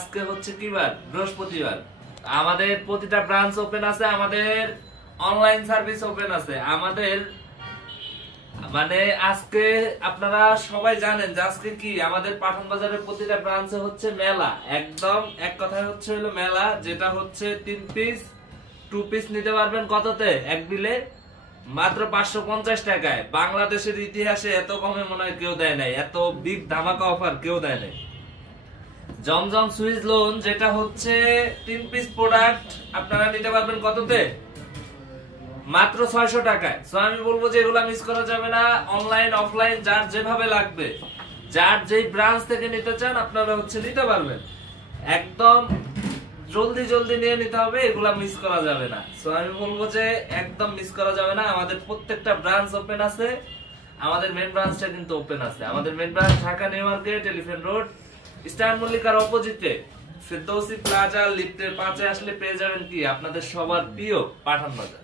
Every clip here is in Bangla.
আজকে হচ্ছে কি বার? বৃহস্পতিবার। আমাদের প্রতিটা ব্রাঞ্চ ওপেন আছে, আমাদের অনলাইন সার্ভিস ওপেন আছে। আমাদের মানে আজকে আপনারা সবাই জানেন যে আজকে কি আমাদের পাঠান বাজারের প্রতিটা ব্রাঞ্চে হচ্ছে মেলা। একদম এক কথায় হচ্ছে হলো মেলা, যেটা হচ্ছে 3 পিস 2 পিস নিতে পারবেন কততে? এক বিলে মাত্র 550 টাকায়। বাংলাদেশের ইতিহাসে এত কমে মনে হয় কেউ দেয় নাই, এত বিগ ধামাকা অফার কেউ দেয় নাই। জমজম সুইচ লোন যেটা হচ্ছে 3 পিস প্রোডাক্ট আপনারা নিতে পারবেন কততে? মাত্র 600 টাকায়। সো আমি বলবো যে এগুলা মিস করা যাবে না। অনলাইন অফলাইন যার যেভাবে লাগবে, যার যেই ব্রাঞ্চ থেকে নিতে চান আপনারা হচ্ছে নিতে পারবেন। একদম জলদি জলদি নিয়ে নিতে হবে, এগুলা মিস করা যাবে না। সো আমি বলবো যে একদম মিস করা যাবে না। আমাদের প্রত্যেকটা ব্রাঞ্চ ওপেন আছে, আমাদের মেন ব্রাঞ্চটা কিন্তু ওপেন আছে। আমাদের main branch Dhaka new market, elephant road, star মল্লিকার অপোজিটে ফেরদৌসি প্লাজা লিফটের 5-এ আসলে পেয়ে যাবেন কি আপনাদের সবার প্রিয় পাঠান বাজার।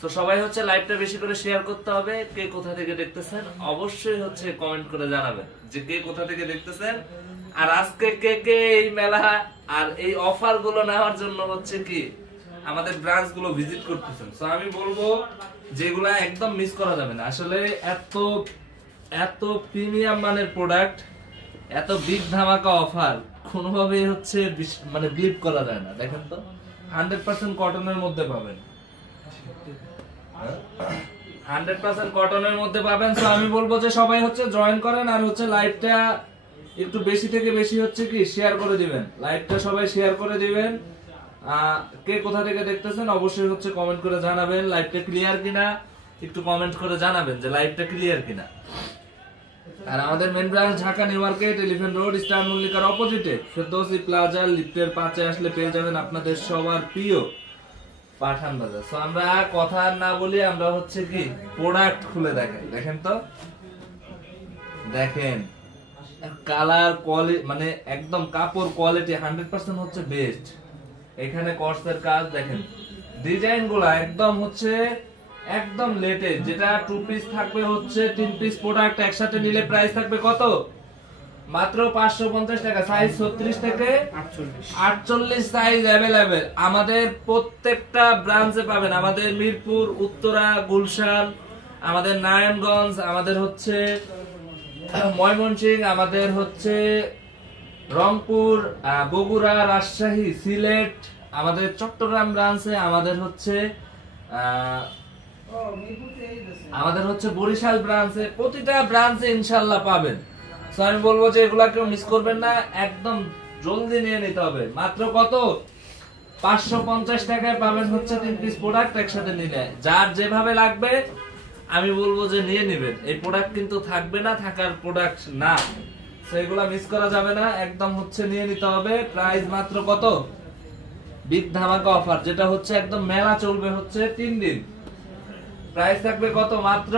তো সবাই হচ্ছে লাইভটা বেশি করে শেয়ার করতে হবে। কে কোথা থেকে দেখতেছেন অবশ্যই হচ্ছে কমেন্ট করে জানাবেন যে কে কোথা থেকে দেখতেছেন, আর আজকে কে কে এই মেলা আর এই অফার গুলো নেওয়ার জন্য হচ্ছে কি আমাদের ব্রাঞ্চ গুলো ভিজিট করতেছেন। সো আমি বলবো যেগুলা একদম মিস করা যাবে না। আসলে এত এত প্রিমিয়াম মানের প্রোডাক্ট, এত বিগ ধামাকা অফার কোনোভাবেই হচ্ছে মানে বিলিভ করা যায় না। দেখেন তো 100% কটনের মধ্যে পাবেন, 100% কটনের মধ্যে পাবেন। তো আমি বলবো যে সবাই হচ্ছে জয়েন করেন, আর হচ্ছে লাইভটা একটু বেশি থেকে বেশি হচ্ছে কি শেয়ার করে দিবেন। লাইভটা সবাই শেয়ার করে দিবেন। কে কোথা থেকে দেখতেছেন অবশ্যই হচ্ছে কমেন্ট করে জানাবেন লাইভটা ক্লিয়ার কিনা, একটু কমেন্ট করে জানাবেন যে লাইভটা ক্লিয়ার কিনা। আর আমাদের main branch Dhaka new market, elephant road, star মল্লিকার অপোজিটে ফেরদৌসি প্লাজা লিফটের 5-এ আসলে পেয়ে যাবেন আপনাদের সবার প্রিয় পাঠান বাজার। সো আমরা কথা না বলি, আমরা হচ্ছে কি প্রোডাক্ট খুলে দেখাই। দেখেন তো, দেখেন কালার কোয়ালিটি, মানে একদম কাপড় কোয়ালিটি 100% হচ্ছে বেস্ট। এখানে কর্সের কাজ দেখেন, ডিজাইন গুলা একদম হচ্ছে একদম লেটেস্ট। যেটা 2 পিস থাকবে হচ্ছে 3 পিস প্রোডাক্ট একসাথে নিলে প্রাইস থাকবে কত? মাত্র 550 টাকা। সাইজ 36 থেকে 48 সাইজ अवेलेबल আমাদের প্রত্যেকটা ব্রাঞ্চে পাবেন। আমাদের মিরপুর, উত্তরা, গুলশান, আমাদের নারায়ণগঞ্জ, আমাদের হচ্ছে ময়মনসিংহ, আমাদের হচ্ছে রংপুর, বগুড়া, রাজশাহী, সিলেট, আমাদের চট্টগ্রাম ব্রাঞ্চে, আমাদের হচ্ছে বরিশাল ব্রাঞ্চে, প্রতিটা ব্রাঞ্চে ইনশাআল্লাহ পাবেন। সো আমি বলবো যে এগুলা কেউ মিস করবেন না, একদম জলদি নিয়ে নিতে হবে। মাত্র কত? 550 টাকায় পাবেন হচ্ছে 3 পিস প্রোডাক্ট একসাথে নিলে। যার যেভাবে লাগবে আমি বলবো যে নিয়ে নেবেন। এই প্রোডাক্ট কিন্তু থাকবে না, থাকার প্রোডাক্ট না। সো এগুলা মিস করা যাবে না, একদম হচ্ছে নিয়ে নিতে হবে। প্রাইস মাত্র কত? বিগ ধামাকা অফার, যেটা হচ্ছে একদম মেলা চলবে হচ্ছে 3 দিন। প্রাইস থাকবে কত? মাত্র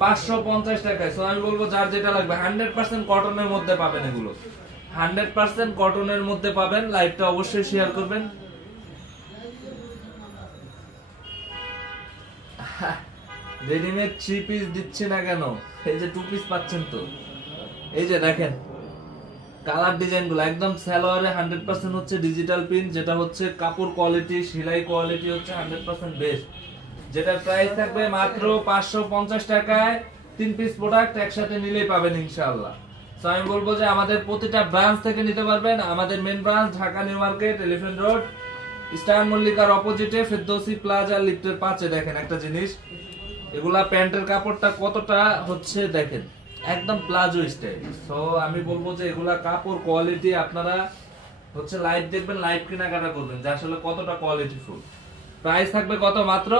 550 টাকায়। সো আমি বলবো যার যেটা লাগবে 100% কটনের মধ্যে পাবেন। এগুলো 100% কটনের মধ্যে পাবেন। লাইভটা অবশ্যই শেয়ার করবেন। রেডিমেড 3 পিস দিচ্ছে না কেন? এই যে 2 পিস পাচ্ছেন তো। এই যে দেখেন কালার ডিজাইন গুলো একদম সালোয়ারে 100% হচ্ছে ডিজিটাল প্রিন্ট, যেটা হচ্ছে কাপড় কোয়ালিটি, সেলাই কোয়ালিটি হচ্ছে 100% বেস্ট। যেটার প্রাইস থাকবে মাত্র 550 টাকায়। 3 পিস প্রোডাক্ট একসাথে নিলেই পাবেন ইনশাআল্লাহ। সো আমি বলবো যে আমাদের প্রতিটা ব্রাঞ্চ থেকে নিতে পারবেন। আমাদের main branch Dhaka new market, elephant road, star মল্লিকার অপোজিটে ফেরদৌসি প্লাজা লিফটের 5-এ। দেখেন একটা জিনিস, এগুলা প্যান্টের কাপড়টা কতটা হচ্ছে দেখেন, একদম প্লাজো স্টাইল। সো আমি বলবো যে এগুলা কাপড় কোয়ালিটি আপনারা হচ্ছে লাইভ দেখবেন, লাইভ কেনাকাটা করবেন যে আসলে কতটা কোয়ালিটিফুল। প্রাইস থাকবে কত? মাত্র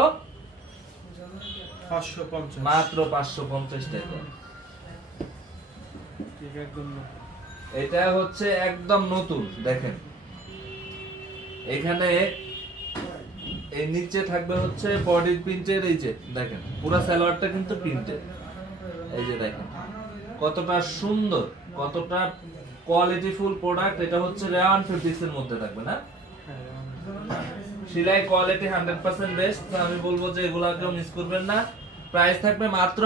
550। মাত্র 550 টাকা। এটা হচ্ছে একদম নতুন। দেখেন এখানে এই নিচে থাকবে হচ্ছে বডি প্রিন্টের। এই যে দেখেন পুরো সালোয়ারটা কিন্তু প্রিন্টেড। এই যে দেখেন কতটা সুন্দর, কতটা কোয়ালিটিফুল প্রোডাক্ট। এটা হচ্ছে রেওয়ান ফেব্রিক্স এর মধ্যে থাকবে না, সেলাই কোয়ালিটি 100% বেস্ট। আমি বলবো যে এগুলা কেউ মিস করবেন না। প্রাইস থাকবে মাত্র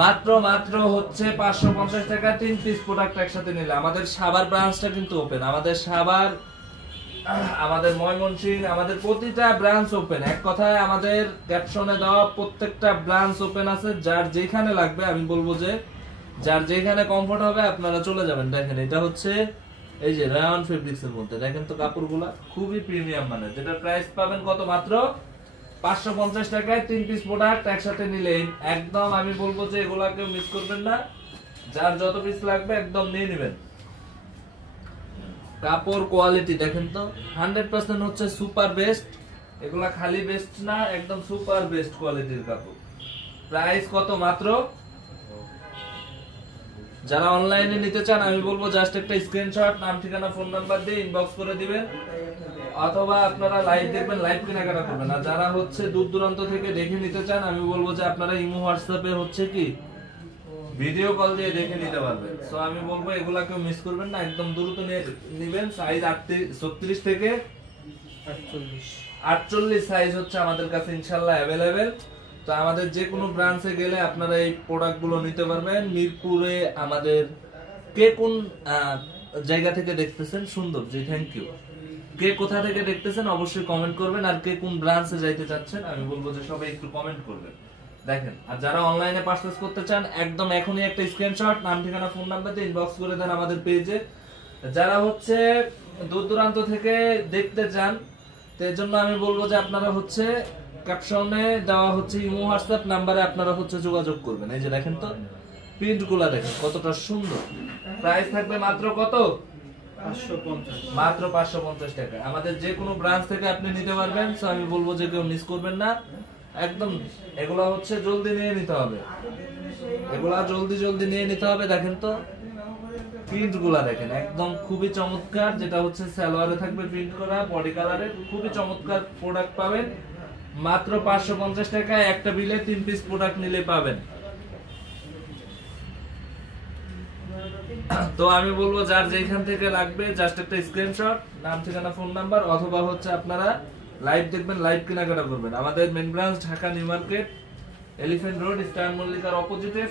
মাত্র মাত্র হচ্ছে 550 টাকা 3 পিস প্রোডাক্ট একসাথে নিলে। আমাদের সাভার ব্রাঞ্চটা কিন্তু ওপেন, আমাদের সাভার, আমাদের ময়মনসিংহ, আমাদের প্রতিটা ব্রাঞ্চ ওপেন। এক কথায় আমাদের ক্যাপশনে দেওয়া প্রত্যেকটা ব্রাঞ্চ ওপেন আছে। যার যেখানে লাগবে আমি বলবো যে যার যেখানে কমফোর্ট হবে আপনারা চলে যাবেন। দেখেন এটা হচ্ছে এই যে রায়ন ফেব্রিক্স এর মধ্যে, দেখেন তো কাপড়গুলা খুবই প্রিমিয়াম মানের, যেটা প্রাইস পাবেন কত, মাত্র 550 টাকায় 3 পিস প্রোডাক্ট একসাথে নিলেই। একদম আমি বলবো যে এগুলা কেউ মিস করবেন না, যার যত পিস লাগবে একদম নিয়ে নেবেন। কাপড় কোয়ালিটি দেখেন তো 100% হচ্ছে সুপার বেস্ট, এগুলা খালি বেস্ট না, একদম সুপার বেস্ট কোয়ালিটির কাপড়। প্রাইস কত, মাত্র, যারা অনলাইনে নিতে চান আমি বলবো জাস্ট একটা স্ক্রিনশট, নাম ঠিকানা ফোন নাম্বার দিয়ে ইনবক্স করে দিবেন, অথবা আপনারা লাইভ দেখবেন, লাইভ কেনাকাটা করবেন। আর যারা হচ্ছে দূর দূরান্ত থেকে দেখে নিতে চান আমি বলবো যে আপনারা ইমো হোয়াটসঅ্যাপে হচ্ছে কি ভিডিও কল দিয়ে দেখে নিতে পারবেন। সো আমি বলবো এগুলা কেউ মিস করবেন না, একদম দ্রুত নিয়ে নেবেন। সাইজ 36 থেকে 48 সাইজ হচ্ছে আমাদের কাছে ইনশাআল্লাহ अवेलेबल। তো আমাদের যে কোনো ব্রাঞ্চে গেলে আপনারা এই প্রোডাক্টগুলো নিতে পারবেন। মিরপুরে আমাদের কে কোন জায়গা থেকে দেখতেছেন, সুন্দর জি, থ্যাংক ইউ। কে কোথা থেকে দেখতেছেন অবশ্যই কমেন্ট করবেন, আর কে কোন ব্রাঞ্চে যাইতে চাচ্ছেন আমি বলবো যে সবাই একটু কমেন্ট করবেন। দেখেন, আর যারা অনলাইনে পারচেজ করতে চান একদম এখনই একটা স্ক্রিনশট, নাম ঠিকানা ফোন নাম্বার দিয়ে ইনবক্স করে দেন আমাদের পেজে। যারা হচ্ছে দূর দূরান্ত থেকে দেখতে চান তো এর জন্য আমি বলবো যে আপনারা হচ্ছে ক্যাপশনে দেওয়া হচ্ছে ইমো হোয়াটসঅ্যাপ নাম্বারে আপনারা হচ্ছে যোগাযোগ করবেন। এই যে দেখেন তো প্রিন্টগুলা দেখেন কতটা সুন্দর। প্রাইস থাকবে মাত্র কত, 550, মাত্র 550 টাকা। আমাদের যে কোনো ব্রাঞ্চ থেকে আপনি নিতে পারবেন। সো আমি বলবো যে কেউ মিস করবেন না, একদম এগুলা হচ্ছে জলদি নিয়ে নিতে হবে, এগুলা জলদি জলদি নিয়ে নিতে হবে। দেখেন তো প্রিন্টগুলা দেখেন একদম খুবই চমৎকার, যেটা হচ্ছে সালোয়ারে থাকবে প্রিন্ট করা বডি কালারের, খুবই চমৎকার প্রোডাক্ট পাবেন মাত্র 550 টাকায়। একটা বিলে 3 পিস প্রোডাক্ট নিলে পাবেন। তো আমি বলবো যার যেখান থেকে লাগবে জাস্ট একটা স্ক্রিনশট, নাম ঠিকানা ফোন নাম্বার, অথবা হচ্ছে আপনারা লাইভ দেখবেন, লাইভ কেনাকাটা করবেন। আমাদের main branch Dhaka new market, elephant road, star মল্লিকার অপোজিটে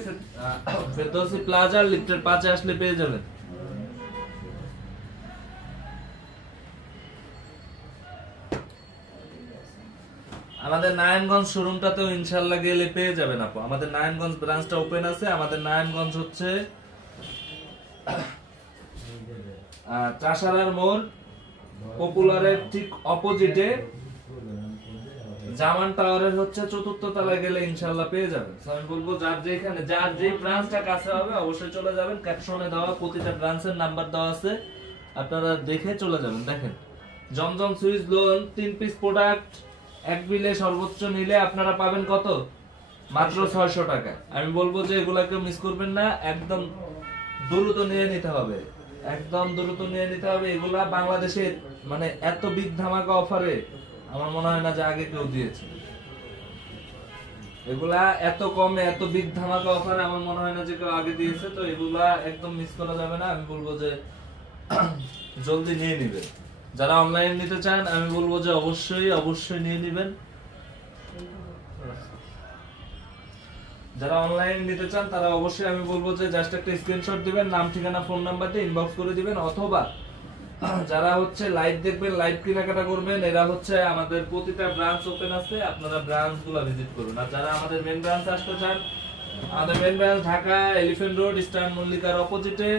ফেরদৌসি প্লাজা লিফটের 5-এ আসলে পেয়ে যাবেন। আমাদের নারায়ণগঞ্জ শোরুমটাতেও ইনশাআল্লাহ গেলে পেয়ে যাবেন আপু। আমাদের নারায়ণগঞ্জ ব্রাঞ্চটা ওপেন আছে। আমাদের নারায়ণগঞ্জ হচ্ছে চাষারার মোড় পপুলারের ঠিক অপোজিটে জামান টাওয়ারের হচ্ছে 4র্থ তলায় গেলে ইনশাআল্লাহ পেয়ে যাবেন। আমি বলবো যার যেখানে যার যে ব্রাঞ্চটা কাছে হবে অবশ্যই চলে যাবেন। ক্যাপশনে দেওয়া প্রতিটা ব্রাঞ্চের নাম্বার দেওয়া আছে, আপনারা দেখে চলে যাবেন। দেখেন জমজম সুইচ লোন 3 পিস প্রোডাক্ট এক বিলে সর্বোচ্চ নিলে আপনারা পাবেন কত, মাত্র 600 টাকা। আমি বলবো যে এগুলাকে মিস করবেন না, একদম দ্রুত নিয়ে নিতে হবে, একদম দ্রুত নিয়ে নিতে হবে। এগুলা বাংলাদেশে মানে এত বিগ ধামাকা অফারে আমার মনে হয় না যে আগে কেউ দিয়েছে। এগুলা এত কমে এত বিগ ধামাকা অফারে আমার মনে হয় না যে কেউ আগে দিয়েছে। তো এগুলা একদম মিস করা যাবে না। আমি বলবো যে জলদি নিয়ে নিবেন। যারা অনলাইন নিতে চান আমি বলবো যে অবশ্যই অবশ্যই নিয়ে নিবেন। যারা অনলাইন নিতে চান তারা অবশ্যই আমি বলবো যে জাস্ট একটা স্ক্রিনশট দিবেন, নাম ঠিকানা ফোন নাম্বার দিয়ে ইনবক্স করে দিবেন, অথবা যারা হচ্ছে লাইভ দেখবেন, লাইভ কেনাকাটা করবেন, এরা হচ্ছে আমাদের প্রতিটা ব্রাঞ্চ ওপেন আছে, আপনারা ব্রাঞ্চগুলো ভিজিট করুন। আর যারা আমাদের মেইন ব্রাঞ্চ আসতে চান, আমাদের main branch Dhaka elephant road star মল্লিকার অপোজিটে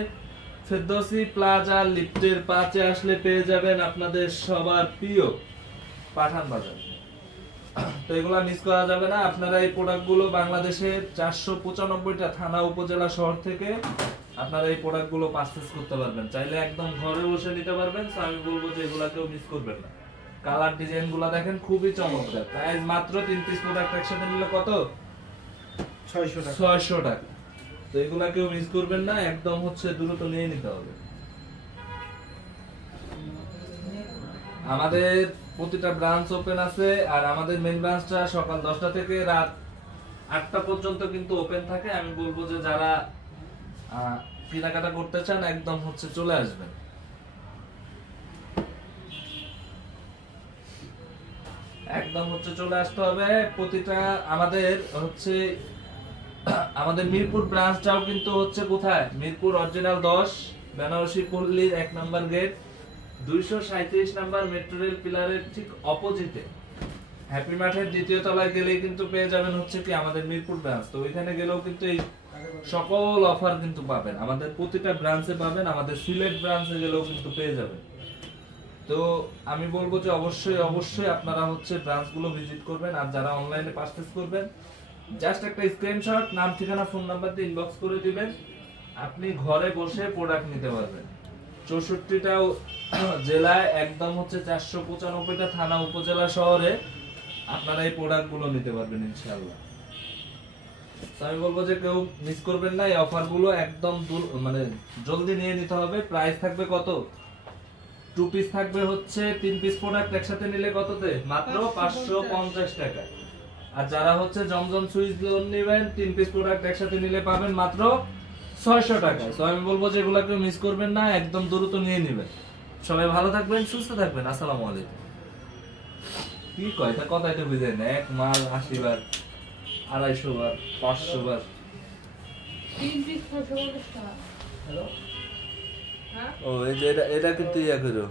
ফেরদৌসি প্লাজা লিফটের 5-এ আসলে পেয়ে যাবেন আপনাদের সবার প্রিয় পাঠান বাজার। তো এগুলা মিস করা যাবে না। আপনারা এই প্রোডাক্টগুলো বাংলাদেশের 495টা থানা উপজেলা শহর থেকে আপনারা এই প্রোডাক্টগুলো পারচেজ করতে পারবেন, চাইলে একদম ঘরে বসে নিতে পারবেন। তো আমি বলবো যে এগুলাকেও মিস করবেন না। কালার ডিজাইনগুলো দেখেন খুবই চমৎকার। প্রাইস মাত্র 3 পিস প্রোডাক্ট একসাথে নিলে কত, 600 টাকা, 600 টাকা। তো এগুলাকেও মিস করবেন না, একদম হচ্ছে দ্রুত নিয়ে নিতে হবে। আমাদের প্রতিটা ব্রাঞ্চ ওপেন আছে, আর আমাদের মেইন ব্রাঞ্চটা সকাল 10টা থেকে রাত 8টা পর্যন্ত কিন্তু ওপেন থাকে। আমি বলবো যে যারা কেনাকাটা করতে চান একদম হচ্ছে চলে আসবেন। একদম হচ্ছে চলে আসতে হবে। প্রতিটা আমাদের হচ্ছে আমাদের মিরপুর ব্রাঞ্চটাও কিন্তু হচ্ছে কোথায়, মিরপুর অরিজিনাল 10 বেনারসি পল্লীর 1 নম্বর গেট 237 নম্বর মেট্রো রেল পিলারের ঠিক অপোজিটে হ্যাপি মার্টের দ্বিতীয় তলায় গেলেই কিন্তু পেয়ে যাবেন হচ্ছে কি আমাদের মিরপুর ব্রাঞ্চ। তো ওইখানে গেলেও কিন্তু এই সকল অফার কিন্তু পাবেন, আমাদের প্রতিটা ব্রাঞ্চে পাবেন, আমাদের সিলেট ব্রাঞ্চে গেলেও কিন্তু পেয়ে যাবেন। তো আমি বলবো যে অবশ্যই অবশ্যই আপনারা হচ্ছে ব্রাঞ্চগুলো ভিজিট করবেন। আর যারা অনলাইনে পারচেজ করবেন জাস্ট একটা স্ক্রিনশট, নাম ঠিকানা ফোন নাম্বার দিয়ে ইনবক্স করে দিবেন, আপনি ঘরে বসে প্রোডাক্ট নিতে পারবেন। 64টা জেলায় একদম হচ্ছে 495টা থানা উপজেলা শহরে আপনারা এই প্রোডাক্ট গুলো নিতে পারবেন ইনশাআল্লাহ। তো আমি বলবো যে কেউ মিস করবেন না, এই অফার গুলো একদম মানে জলদি নিয়ে নিতে হবে। প্রাইস থাকবে কত, 2 পিস থাকবে হচ্ছে 3 পিস প্রোডাক্ট একসাথে নিলে কততে, মাত্র 550 টাকা। আর যারা হচ্ছে জমজম সুইচ লোন নেবেন 3 পিস প্রোডাক্ট একসাথে নিলে পাবেন মাত্র 600 টাকা। তো আমি বলবো যে এগুলা কেউ মিস করবেন না, একদম দ্রুত নিয়ে নেবেন। সবাই ভালো থাকবেন, সুস্থ থাকবেন, আসসালামু আলাইকুম। কি কয় এটা কথা, এটা বুঝেন না, এক মাল 80 বার 250 বার 500 বার। 3 পিস 650 টাকা। ও এটা কিন্তু ইয়া করো।